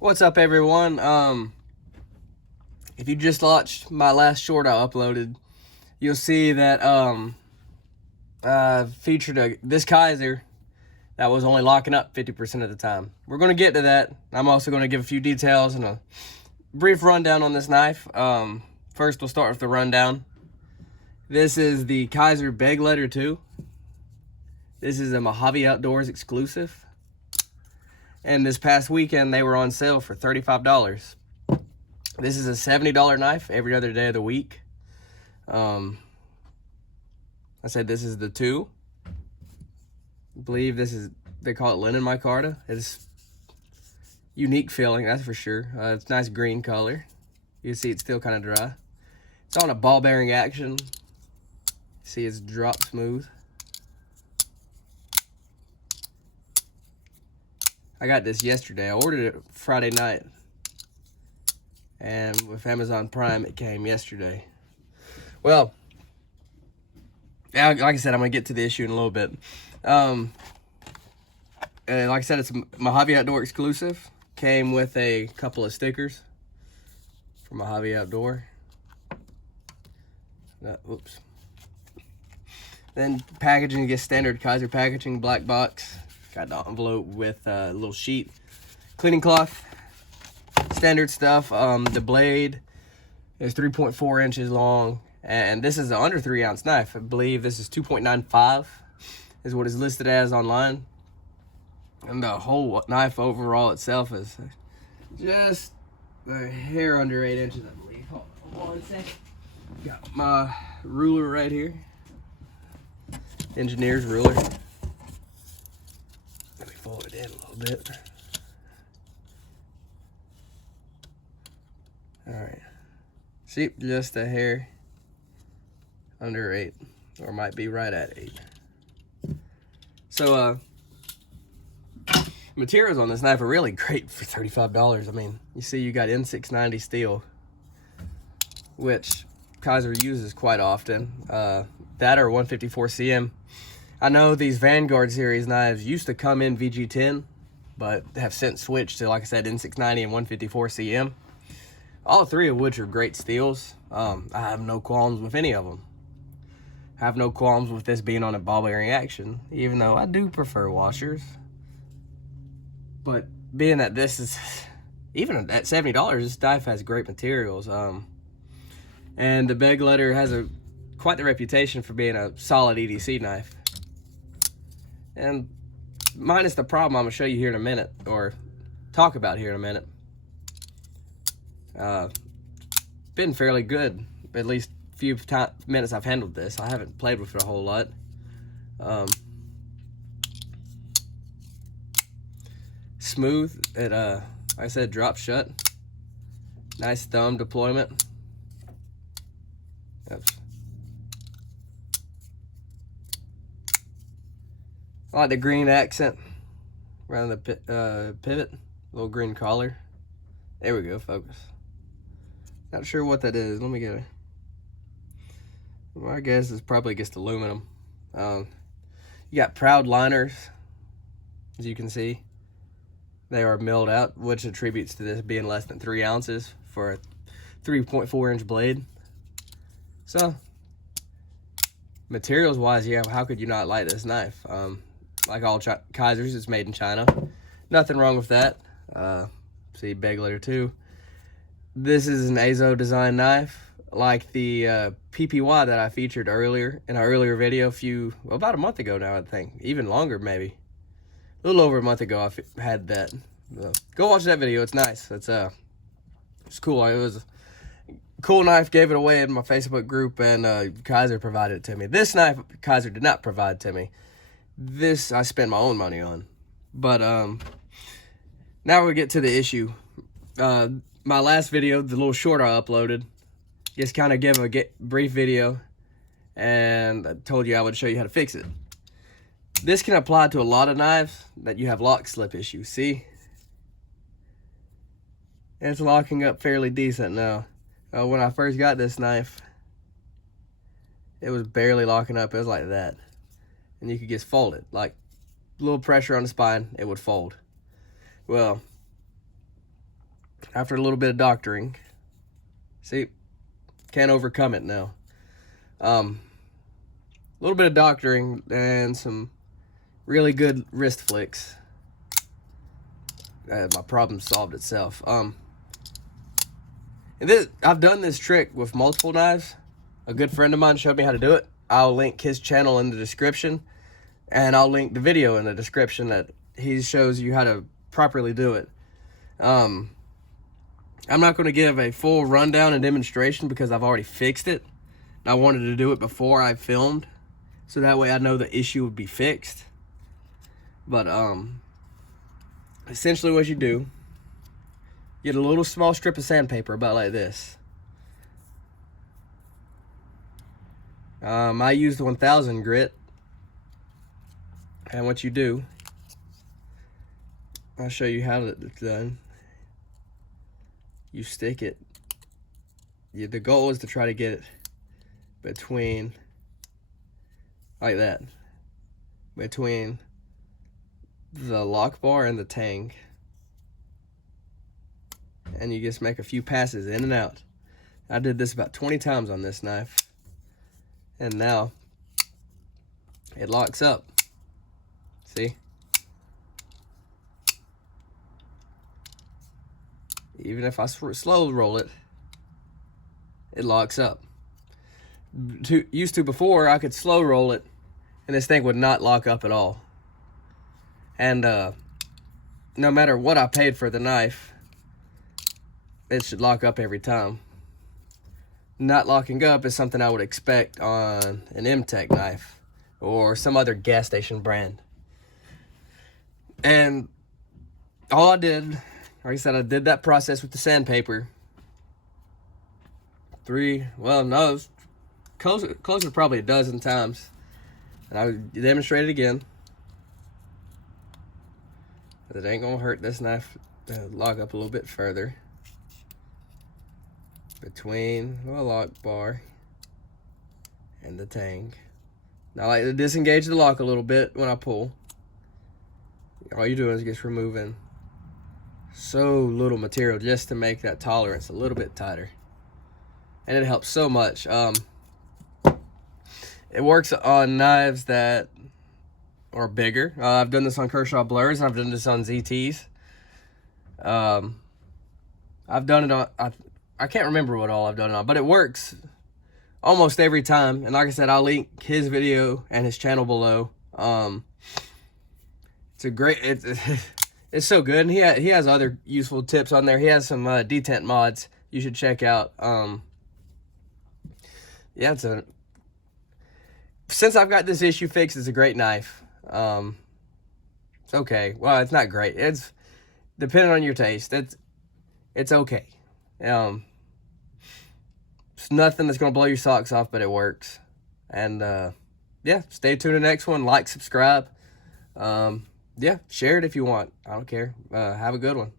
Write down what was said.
What's up, everyone? If you just watched my last short I uploaded, you'll see that featured this Kizer that was only locking up 50% of the time. We're going to get to that. I'm also going to give a few details and a brief rundown on this knife. First, we'll start with the rundown. This is the Kizer Begleiter 2. This is a Mojave Outdoors exclusive. And this past weekend, they were on sale for $35. This is a $70 knife every other day of the week. I said this is the 2. I believe this is, they call it linen micarta. It's unique feeling, that's for sure. It's nice green color. You can see it's still kind of dry. It's on a ball bearing action. See, it's drop smooth. I got this yesterday. I ordered it Friday night. And with Amazon Prime, it came yesterday. Well, like I said, I'm going to get to the issue in a little bit. And like I said, it's a Mojave Outdoor exclusive. Came with a couple of stickers from Mojave Outdoor. Oops. Then packaging, gets standard Kizer packaging, black box. Got the envelope with a little sheet, cleaning cloth, standard stuff. The blade is 3.4 inches long, and this is an under 3 ounce knife. I believe this is 2.95 is what is listed as online. And the whole knife overall itself is just a hair under 8 inches, I believe. Hold on 1 second. Got my ruler right here, engineer's ruler. Let me fold it in a little bit. All right. See, just a hair under 8, or might be right at 8. So, materials on this knife are really great for $35. I mean, you see you got N690 steel, which Kizer uses quite often. That or 154 CM. I know these Vanguard series knives used to come in VG10, but have since switched to, like I said, N690 and 154 CM. All three of which are great steels. I have no qualms with any of them. I have no qualms with this being on a ball bearing action, even though I do prefer washers. But being that this is, even at $70, this knife has great materials. And the Begleiter has quite the reputation for being a solid EDC knife. And minus the problem I'm going to show you here in a minute, or talk about here in a minute. Been fairly good, at least few minutes I've handled this. I haven't played with it a whole lot. Smooth. It, like I said, drops shut. Nice thumb deployment. Oops. I like the green accent around the pivot. Little green collar. There we go, focus. Not sure what that is. Let me get it. My guess is probably just aluminum. You got proud liners, as you can see. They are milled out, which attributes to this being less than 3 ounces for a 3.4 inch blade. So, materials wise, yeah, how could you not like this knife? Like all Kizers, it's made in China. Nothing wrong with that. See, Begleiter 2. This is an Azo design knife, like the PPY that I featured earlier in our earlier video about a month ago now, I think. Even longer, maybe. A little over a month ago, I had that. Go watch that video. It's nice. It's cool. It was a cool knife. Gave it away in my Facebook group, and Kizer provided it to me. This knife, Kizer did not provide to me. This, I spent my own money on. But now we get to the issue. My last video, the little short I uploaded, just kind of give a brief video, and I told you I would show you how to fix it. This can apply to a lot of knives that you have lock slip issues. See? And it's locking up fairly decent now. When I first got this knife, it was barely locking up. It was like that. And you could just fold it. Like, a little pressure on the spine, it would fold. Well, after a little bit of doctoring. See, can't overcome it now. A little bit of doctoring and some really good wrist flicks. My problem solved itself. And I've done this trick with multiple knives. A good friend of mine showed me how to do it. I'll link his channel in the description, and I'll link the video in the description that he shows you how to properly do it. I'm not going to give a full rundown and demonstration because I've already fixed it. I wanted to do it before I filmed, so that way I know the issue would be fixed. But essentially what you do, get a little small strip of sandpaper about like this. I used the 1000 grit, and what you do, I'll show you how it's done. You stick it. The goal is to try to get it between, like that, between the lock bar and the tang, and you just make a few passes in and out. I did this about 20 times on this knife, and now it locks up. See? Even if I slow roll it, it locks up. Used to before, I could slow roll it and this thing would not lock up at all. And no matter what I paid for the knife, it should lock up every time. Not locking up is something I would expect on an M-Tech knife or some other gas station brand. And all I did, like I said, I did that process with the sandpaper. Closer to probably a dozen times. And I would demonstrate it again. It ain't gonna hurt this knife to lock up a little bit further. Between the lock bar and the tang. Now I like to disengage the lock a little bit when I pull. All you're doing is just removing so little material just to make that tolerance a little bit tighter. And it helps so much. It works on knives that are bigger. I've done this on Kershaw Blurs, and I've done this on ZTs. I've done it on, I can't remember what all I've done it on, but it works almost every time. And like I said, I'll link his video and his channel below. It's a great, it's so good. And he has other useful tips on there. He has some detent mods you should check out. Yeah, since I've got this issue fixed, it's a great knife. It's okay. Well, it's not great. It's depending on your taste. It's okay. It's nothing that's gonna blow your socks off, but it works. And yeah, stay tuned to the next one. Like, subscribe. Yeah, share it if you want. I don't care. Have a good one.